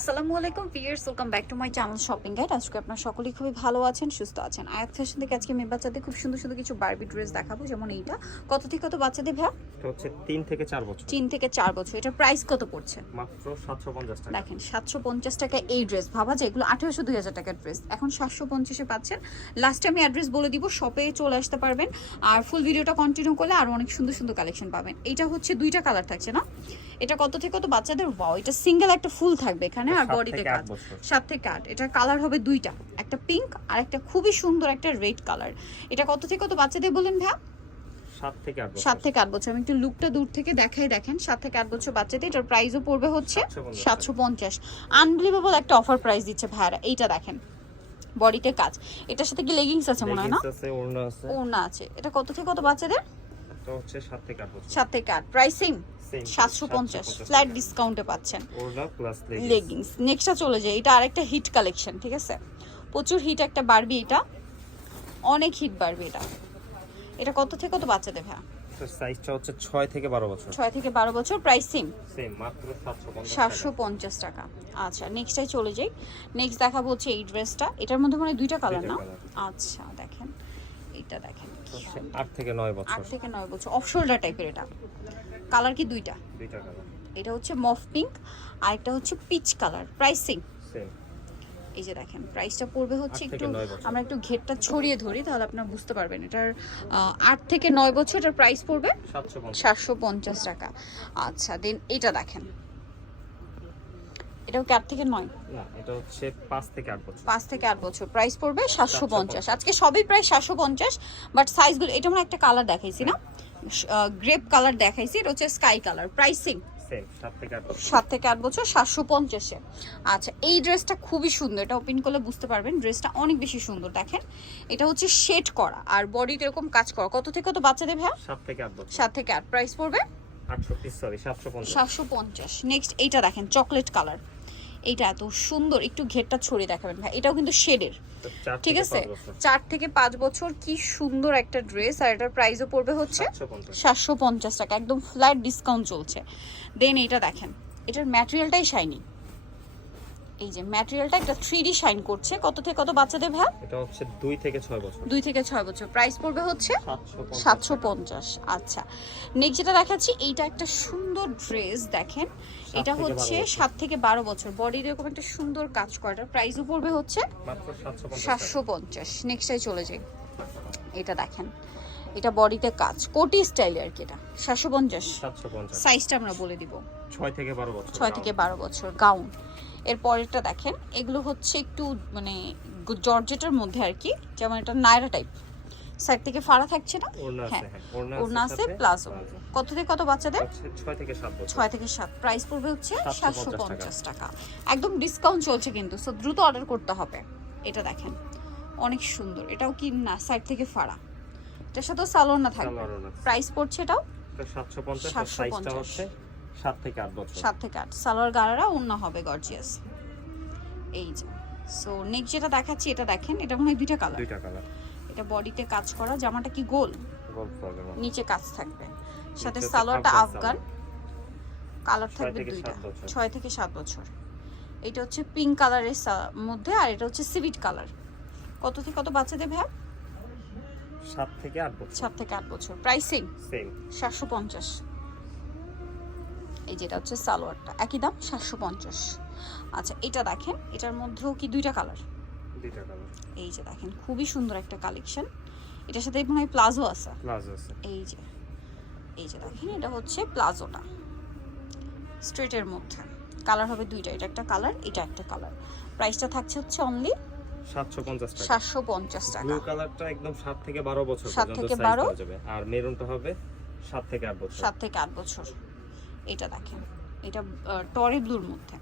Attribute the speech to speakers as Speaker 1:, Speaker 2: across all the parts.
Speaker 1: আসসালামু আলাইকুম viewers welcome back to my channel shopping guide আজকে আপনারা সকলেই খুবই ভালো আছেন সুস্থ আছেন। আয়াত ফ্যাশন থেকে আজকে মেয়ে বাচ্চাদের খুব সুন্দর সুন্দর কিছু বারবি ড্রেস দেখাবো যেমন এইটা। কত থেকে কত বাচ্চাদের ভ্যা
Speaker 2: হচ্ছে থেকে বছর।
Speaker 1: থেকে বছর। এটার প্রাইস কত পড়ছে?
Speaker 2: মাত্র টাকা।
Speaker 1: দেখেন সাতশো পঞ্চাশ টাকা এই ড্রেস ভাবা যায় এগুলো আঠেরোশো দুই হাজার টাকার ড্রেস এখন সাতশো পঞ্চাশে পাচ্ছেন। লাস্টে আমি অ্যাড্রেস বলে দিব শপে চলে আসতে পারবেন। আর ফুল ভিডিওটা কন্টিনিউ করলে আরও অনেক সুন্দর সুন্দর কালেকশন পাবেন। এটা হচ্ছে দুইটা কালার থাকছে না? এটা কত থেকে কত? বাচ্চাদের ওয়াও এটা সিঙ্গেল একটা ফুল থাকবে এখানে আর বডিতে
Speaker 2: থেকে
Speaker 1: কাজ। সাত থেকে আট। এটার কালার হবে দুইটা একটা পিঙ্ক আর একটা খুবই সুন্দর একটা রেড কালার এটা কত থেকে কত বাচ্চাদের বলেন ভ্যা
Speaker 2: সাত থেকে আট বছর।
Speaker 1: আমি একটু লুকটা দূর থেকে দেখাই দেখেন সাত থেকে আট বছর বাচ্চাদের। এটার প্রাইসও পড়বে হচ্ছে সাতশো পঞ্চাশ। আনবিলিভেবল একটা অফার প্রাইস দিচ্ছে ভাইয়ারা। এইটা দেখেন বডিতে কাজ। এটার সাথে কি লেগিংস আছে মনে হয় না?
Speaker 2: ওড়না আছে।
Speaker 1: এটা কত থেকে কত বাচ্চাদের?
Speaker 2: হচ্ছে সাত থেকে আট বছর।
Speaker 1: সাত থেকে আট। প্রাইসিং
Speaker 2: Same,
Speaker 1: সাতশো পঞ্চাশ।
Speaker 2: 750
Speaker 1: ফ্ল্যাট ডিসকাউন্টে পাচ্ছেন।
Speaker 2: ওড়না প্লাস
Speaker 1: লেগিংস নেক্সটটা চলে যায় এটা আরেকটা হিট কালেকশন ঠিক আছে? প্রচুর হিট একটা বারবি এটা। অনেক হিট বারবি এটা। এটা কত থেকে কত বাচ্চাদের
Speaker 2: সাইজটা হচ্ছে ছয় থেকে বারো বছর।
Speaker 1: ছয় থেকে বারো বছর প্রাইসিং
Speaker 2: সেম মাত্র
Speaker 1: টাকা। আচ্ছা নেক্সটটাই চলে যাই। নেক্সট দেখাবো হচ্ছে এই ড্রেসটা এটার মধ্যে মানে দুইটা কালার না? আচ্ছা দেখেন। এটা দেখেন
Speaker 2: হচ্ছে আট থেকে নয় বছর।
Speaker 1: আট থেকে নয় বছর। অফ শোল্ডার টাইপের এটা। কালার কি দুইটা?
Speaker 2: দুইটা কালার
Speaker 1: এটা হচ্ছে মফ পিঙ্ক আর একটা হচ্ছে পিচ কালার প্রাইসিং
Speaker 2: সেম
Speaker 1: এই যে দেখেন প্রাইসটা পড়বে হচ্ছে একটু আমরা একটু ঘেরটা ছড়িয়ে ধরি তাহলে আপনারা বুঝতে পারবেন। এটার আট থেকে নয় বছর এটার প্রাইস পড়বে
Speaker 2: সাতশো
Speaker 1: সাতশো পঞ্চাশ টাকা। আচ্ছা দেন এটা দেখেন। এটাও কি আট থেকে নয়?
Speaker 2: না এটা হচ্ছে পাঁচ থেকে আট বছর।
Speaker 1: পাঁচ থেকে আট বছর। প্রাইস পড়বে সাতশো পঞ্চাশ।
Speaker 2: 750
Speaker 1: আজকে সবই প্রায় সাতশো পঞ্চাশ বাট সাইজগুলো এটা মানে একটা কালার দেখাইছি না? গ্রেপ কালার দেখাইছি এটা হচ্ছে স্কাই কালার প্রাইসিং
Speaker 2: সাত থেকে আট বছর।
Speaker 1: সাত থেকে আট বছর সাতশো পঞ্চাশে। আচ্ছা এই ড্রেসটা খুবই সুন্দর এটা ওপেন করলে বুঝতে পারবেন ড্রেসটা অনেক বেশি সুন্দর দেখেন। এটা হচ্ছে শেড করা আর বডিতে এরকম কাজ করা। কত থেকে কত বাচ্চাদের
Speaker 2: সাত থেকে আট বছর।
Speaker 1: সাত থেকে আট। প্রাইস পড়বে?
Speaker 2: সাতশো পঞ্চাশ।
Speaker 1: সাতশো পঞ্চাশ। নেক্সট এইটা দেখেন চকলেট কালার এইটা এত সুন্দর একটু ঘেরটা ছড়িয়ে দেখাবেন ভাই। এটাও কিন্তু শেডের। ঠিক আছে? চার থেকে পাঁচ বছর কি সুন্দর একটা ড্রেস। আর এটার প্রাইসও পড়বে হচ্ছে
Speaker 2: সাতশো পঞ্চাশ।
Speaker 1: টাকা। একদম ফ্ল্যাট ডিসকাউন্ট চলছে। দেন এটা দেখেন এটার ম্যাটেরিয়ালটাই শাইনি এই যে ম্যাটেরিয়ালটা একটা থ্রি ডি শাইন করছে। কত থেকে কত বাচ্চাদের ভ্যা
Speaker 2: এটা হচ্ছে দুই থেকে ছয় বছর।
Speaker 1: দুই থেকে ছয় বছর। প্রাইস পড়বে হচ্ছে
Speaker 2: সাতশো পঞ্চাশ।
Speaker 1: সাতশো পঞ্চাশ। আচ্ছা। নেক্সট যেটা দেখাচ্ছি এইটা একটা সুন্দর ড্রেস দেখেন। এটা হচ্ছে
Speaker 2: 12 বছর।
Speaker 1: সাত থেকে বারো বছর। বডির এরকম একটা সুন্দর কাজ করাটার প্রাইসও পড়বে হচ্ছে
Speaker 2: মাত্র সাতশো পঞ্চাশ
Speaker 1: সাতশো পঞ্চাশ। নেক্সটে চলে যাই। এটা দেখেন। এটা বডিতে কাজ। কোটি স্টাইল আর কি এটা। সাতশো পঞ্চাশ। সাইজটা আমরা বলে দিব।
Speaker 2: ছয় থেকে বারো বছর
Speaker 1: ছয় থেকে বারো বছর গাউন। এর পরেরটা দেখেন এগুলো হচ্ছে একটু মানে জর্জেটের মধ্যে আর কি যেমন এটা নায়রা টাইপ সাইড থেকে ফাড়া থাকছে না? হ্যাঁ।
Speaker 2: হ্যাঁ
Speaker 1: ওড়না আছে প্লাজো। কত থেকে কত বাচ্চাদের?
Speaker 2: ছয় থেকে সাত বছর।
Speaker 1: ছয় থেকে সাত। প্রাইস পড়বে হচ্ছে সাতশো পঞ্চাশ টাকা। একদম ডিসকাউন্ট চলছে কিন্তু সো দ্রুত অর্ডার করতে হবে। এটা দেখেন অনেক সুন্দর। এটাও কি না সাইড থেকে ফাড়া। এটার সাথেও সালোয়ার না থাকবে। প্রাইস পড়ছে এটাও?
Speaker 2: এটা সাতশো পঞ্চাশ
Speaker 1: 750
Speaker 2: সাইজটা হচ্ছে সাত থেকে বছর।
Speaker 1: সালোয়ার গাড়ারা অন্য হবে গর্জিয়াস এই যে। সো নেক্সট যেটা দেখাচ্ছি এটা দেখেন এটা মনে হয় দুইটা কালার
Speaker 2: দুইটা কালার
Speaker 1: এটা বডিতে কাজ করা জামাটা কি গোল? নিচে কাজ থাকবে। সাথে সালোয়ারটা
Speaker 2: আফগান।
Speaker 1: কালার থাকবে দুইটা। ছয় থেকে সাত বছর। এটা হচ্ছে পিঙ্ক কালারের মধ্যে আর এটা হচ্ছে সিভিট কালার কত থেকে কত বাচ্চাদের ভ্যা
Speaker 2: সাত থেকে আট বছর।
Speaker 1: সাত থেকে আট বছর। প্রাইসিং
Speaker 2: সেম
Speaker 1: সাতশো পঞ্চাশ। এই যেটা হচ্ছে সালোয়ারটা। একই দাম সাতশো পঞ্চাশ। আচ্ছা এটা দেখেন এটার মধ্যেও কি দুইটা কালার
Speaker 2: দুইটা কালার
Speaker 1: এই যে দেখেন খুবই সুন্দর একটা কালেকশন এটার সাথে মনে হয় প্লাজো আছে।
Speaker 2: প্লাজো আছে।
Speaker 1: এই যে এই যে দেখেন এটা হচ্ছে প্লাজোটা। স্ট্রেটের মধ্যে। কালার হবে দুইটা এটা একটা কালার এটা একটা কালার প্রাইসটা থাকছে হচ্ছে অনলি
Speaker 2: সাতশো পঞ্চাশ টাকা।
Speaker 1: সাতশো পঞ্চাশ টাকা।
Speaker 2: ব্লু কালারটা একদম সাত থেকে বারো বছর
Speaker 1: সাত
Speaker 2: পর্যন্ত
Speaker 1: থেকে
Speaker 2: size
Speaker 1: 12
Speaker 2: যাবে। আর মেরুনটা হবে সাত থেকে আট বছর।
Speaker 1: সাত থেকে আট বছর। এটা দেখেন। এটা টরে ব্লুর মধ্যে।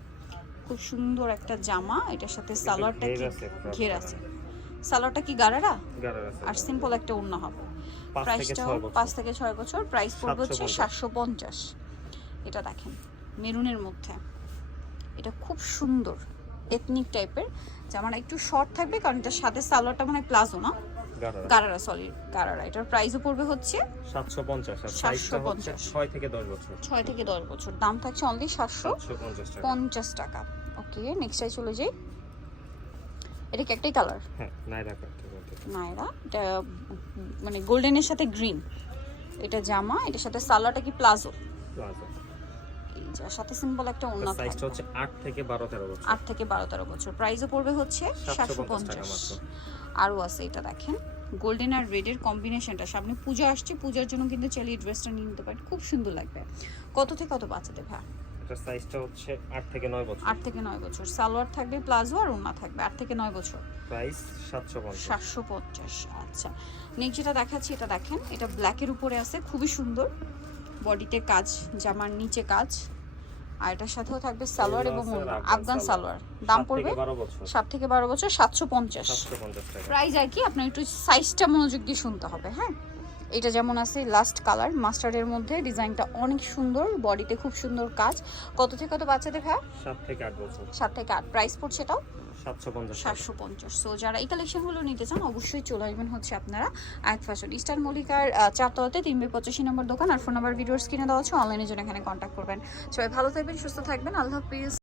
Speaker 1: খুব সুন্দর একটা জামা। এটার সাথে সালোয়ারটা কি? ঘের আছে। সালোয়ারটা কি গারারা? আর সিম্পল একটা ওড়না হবে।
Speaker 2: থেকে
Speaker 1: প্রাইসটাও পাঁচ থেকে ছয় বছর। প্রাইস পড়বে হচ্ছে
Speaker 2: 750
Speaker 1: সাতশো পঞ্চাশ। এটা দেখেন। মেরুনের মধ্যে। এটা খুব সুন্দর। এথনিক টাইপের জামাটা একটু শর্ট থাকবে কারণ এটার সাথে সালোয়ারটা মানে প্লাজো না? গারারা। সরি গারারা। এটার প্রাইসও পড়বে হচ্ছে
Speaker 2: সাতশো পঞ্চাশ আর
Speaker 1: 750
Speaker 2: সাইজটা ছয় থেকে দশ বছর।
Speaker 1: ছয় থেকে দশ বছর। দাম থাকছে অনলি সাতশো
Speaker 2: সাতশো পঞ্চাশ টাকা।
Speaker 1: পঞ্চাশ টাকা। ওকে নেক্সটটাই চলে যাই। এটা কি একটাই কালার
Speaker 2: হ্যাঁ নাইরা
Speaker 1: এটা মানে গোল্ডেনের সাথে গ্রিন এটা জামা এটার সাথে সালোয়ারটা কি প্লাজো?
Speaker 2: প্লাজো।
Speaker 1: যে সাথে সিম্পল একটা ওড়না
Speaker 2: সাইজটা হচ্ছে 8 থেকে 12 13 বছর।
Speaker 1: আট থেকে বারো তেরো বছর। প্রাইসও পড়বে হচ্ছে সাতশো
Speaker 2: 750 টাকা
Speaker 1: পঞ্চাশ।
Speaker 2: মাত্র।
Speaker 1: আরও আছে এটা দেখেন। গোল্ডেন আর রেডের কম্বিনেশনটা সামনে পূজা আসছে পূজার জন্য কিন্তু চাইলে এই ড্রেসটা নিয়ে নিতে পারেন। খুব সুন্দর লাগবে। কত থেকে কত বাচ্চাদের ভাই?
Speaker 2: এটা সাইজটা হচ্ছে 8 থেকে 9 বছর।
Speaker 1: আট থেকে নয় বছর। সালোয়ার থাকবে প্লাজো আর ওড়না থাকবে। আট থেকে নয় বছর।
Speaker 2: প্রাইস 750
Speaker 1: সাতশো পঞ্চাশ আচ্ছা। নেক্সট যেটা দেখাচ্ছি এটা দেখেন। এটা ব্ল্যাকের উপরে আছে খুবই সুন্দর। বডিতে কাজ জামার নিচে কাজ। আর এটার সাথেও থাকবে সালোয়ার এবং
Speaker 2: আফগান সালোয়ার।
Speaker 1: দাম পড়বে
Speaker 2: থেকে 12 বছর।
Speaker 1: সাত থেকে বারো বছর সাতশো পঞ্চাশ। প্রাইস আর কি আপনার একটু সাইজটা মনোযোগ দিয়ে শুনতে হবে হ্যাঁ? এটা যেমন আছে লাস্ট কালার মাস্টার্ডের মধ্যে ডিজাইনটা অনেক সুন্দর বডিতে খুব সুন্দর কাজ। কত থেকে কত বাচ্চাদের ভাই
Speaker 2: সাত থেকে আট বছর।
Speaker 1: সাত থেকে আট। প্রাইস পড়ছে এটাও?
Speaker 2: 750 টাকা
Speaker 1: সাতশো পঞ্চাশ যারা এই কালেকশনগুলো নিতে চান, অবশ্যই চলে আসবেন হচ্ছে আপনারা ইস্টার মল্লিকার পঁচাশি নম্বর দোকান আর ফোন নাম্বার দেওয়া এখানে কন্ট্যাক্ট করবেন। ভালো থাকবেন, সুস্থ থাকবেন। আল্লাহ হাফিজ।